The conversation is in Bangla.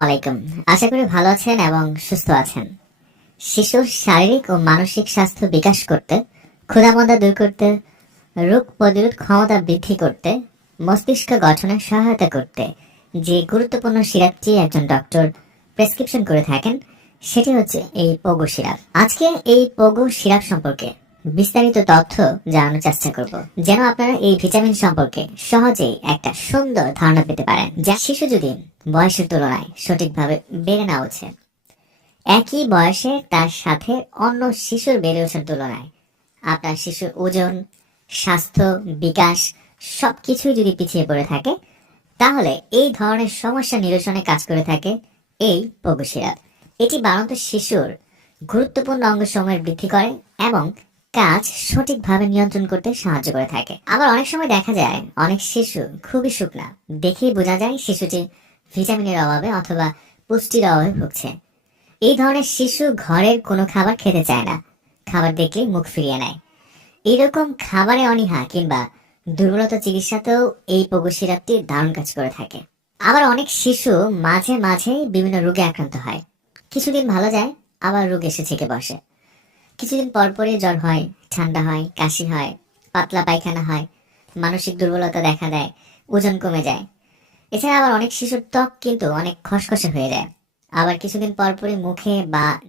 আলাইকুম। আশা করি ভালো আছেন এবং সুস্থ আছেন। শিশুর শারীরিক ও মানসিক স্বাস্থ্য বিকাশ করতে, ক্ষুধামন্দা দূর করতে, রোগ প্রতিরোধ ক্ষমতা বৃদ্ধি করতে, মস্তিষ্ক গঠনে সহায়তা করতে যে গুরুত্বপূর্ণ সিরাপটি একজন ডক্টর প্রেসক্রিপশন করে থাকেন, সেটি হচ্ছে এই পোগো সিরাপ। আজকে এই পোগো সিরাপ সম্পর্কে বিস্তারিত তথ্য জানানোর চেষ্টা করব, যেন আপনারা এই ভিটামিন সম্পর্কে সহজেই একটা সুন্দর ধারণা পেতে পারেন। যা শিশু যদি বয়সের তুলনায় সঠিকভাবে বেড়ে না ওঠে, একই বয়সে তার সাথে অন্য শিশুর বেড়ে ওঠার তুলনায় আপনার শিশুর ওজন, স্বাস্থ্য, বিকাশ সবকিছুই যদি পিছিয়ে পড়ে থাকে, তাহলে এই ধরনের সমস্যা নিরসনে কাজ করে থাকে এই পোগো সিরাপ। এটি বাড়ন্ত শিশুর গুরুত্বপূর্ণ অঙ্গসমূহের বৃদ্ধি করে এবং কাজ সঠিকভাবে নিয়ন্ত্রণ করতে সাহায্য করে থাকে। আবার অনেক সময় দেখা যায় অনেক শিশু খুবই শুকনা, দেখেই বোঝা যায় শিশুটি ভিটামিনের অভাবে অথবা পুষ্টির অভাবে ভুগছে। এই ধরনের শিশু ঘরের কোনো খাবার খেতে চায় না, খাবার দেখে মুখ ফিরিয়ে নেয়। এইরকম খাবারে অনীহা কিংবা দুর্বলতা চিকিৎসাতেও এই পোগো সিরাপটি দারুণ কাজ করে থাকে। আবার অনেক শিশু মাঝে মাঝে বিভিন্ন রোগে আক্রান্ত হয়, কিছুদিন ভালো যায়, আবার রোগ এসে থেকে বসে। কিছুদিন পরপরই জ্বর হয়, ঠান্ডা হয়, কাশি হয়, পাতলা পায়খানা হয়, মানসিক দুর্বলতা দেখা দেয়, ওজন কমে যায়। এছাড়া আবার অনেক শিশুর ত্বক কিন্তু অনেক খসখসে হয়ে যায়। আবার কিছুদিন পরপরই মুখে বা